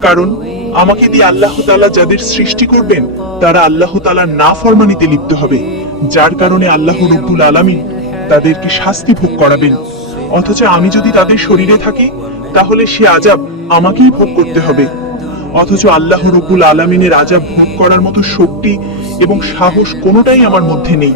কারণ আমাকে দিয়ে আল্লাহ তাআলা যাদের সৃষ্টি করবেন তারা আল্লাহ তাআলার নাফরমানিতে লিপ্ত হবে, যার কারণে আল্লাহ রব্বুল আলামিন তাদেরকে শাস্তি ভোগ করাবেন। অথচ আমি যদি তাদের শরীরে থাকি তাহলে সে আযাব আমাকেই ভোগ করতে হবে। অথচ আল্লাহ রব্বুল আলামিনের আযাব ভোগ করার মতো শক্তি এবং সাহস কোনোটাই আমার মধ্যে নেই।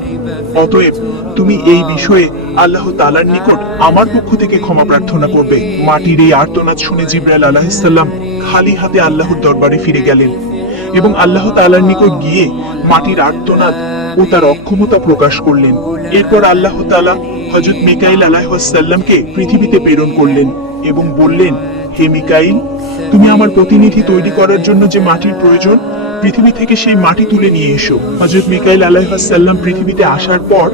অতএব তুমি এই বিষয়ে আল্লাহ তাআলার নিকট আমার পক্ষ থেকে ক্ষমা প্রার্থনা করবে। মাটির এই আর্তনাদ শুনে জিবরাইল আলাইহিস সালাম খালি হাতে আল্লাহর দরবারে ফিরে গেলেন এবং আল্লাহ তাআলার নিকট গিয়ে মাটির আর্তনাদ ও তার অক্ষমতা প্রকাশ করলেন। এরপর আল্লাহ তাআলা হযরত মিকাইল আলাইহিস সালামকে পৃথিবীতে প্রেরণ করলেন এবং বললেন, হে মিকাইল, তুমি আমার প্রতিনিধি তৈরি করার জন্য যে মাটির প্রয়োজন, পৃথিবী থেকে সেই মাটি তুলে নিয়ে এসো। হযরত মিকাইল আলাইহিস সালাম পৃথিবীতে আসার পর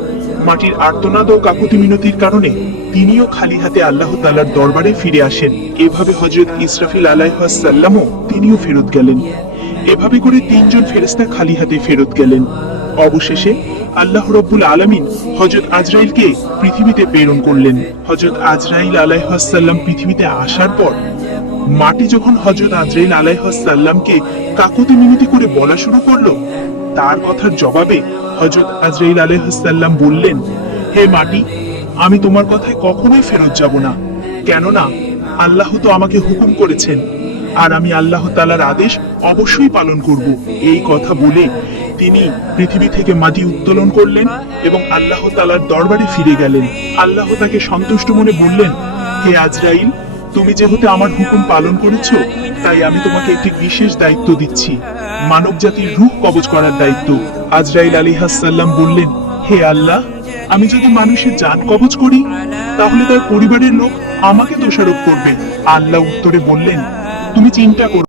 মাটির আর্তনাদ ও কাকুতি মিনতির কারণে তিনিও খালি হাতে আল্লাহ তাআলার দরবারে ফিরে আসেন। এভাবে হযরত ইসরাফিল আলাইহিস সালামও তিনিও ফেরত গেলেন। এভাবে করে তিনজন ফেরেশতা খালি হাতে ফেরত গেলেন। অবশেষে আল্লাহ রাব্বুল আলামিন হযরত আজরাইলকে পৃথিবীতে প্রেরণ করলেন। হযরত আজরাইল আলাইহিস সালাম পৃথিবীতে আসার পর মাটি যখন হযরত আজরাইল আলাইহিস সালামকে কাকুতি মিনতি করে বলা শুরু করলো, তার কথার জবাবে হযরত আজরাইল আলাইহিস সালাম বললেন, হে মাটি, আমি তোমার কথায় কখনোই ফেরত যাব না, কেননা আল্লাহ তো আমাকে হুকুম করেছেন আর আমি আল্লাহ তাআলার আদেশ অবশ্যই পালন করব। এই কথা বলে তিনি পৃথিবী থেকে মাটি উত্তোলন করলেন এবং আল্লাহ তাআলার দরবারে ফিরে গেলেন। আল্লাহ তাকে সন্তুষ্ট মনে বললেন, হে আজরাইল, তুমি যেহেতু আমার হুকুম পালন করেছো, তাই আমি তোমাকে একটি বিশেষ দায়িত্ব দিচ্ছি, মানব জাতির রূহ কবজ করার দায়িত্ব। আজরাইল আলাইহিস সালাম বললেন, হে আল্লাহ, আমি যদি মানুষের জান কবজ করি তাহলে তার পরিবারের লোক আমাকে দোষারোপ করবে। আল্লাহ উত্তরে বললেন, তুমি চিন্তা করো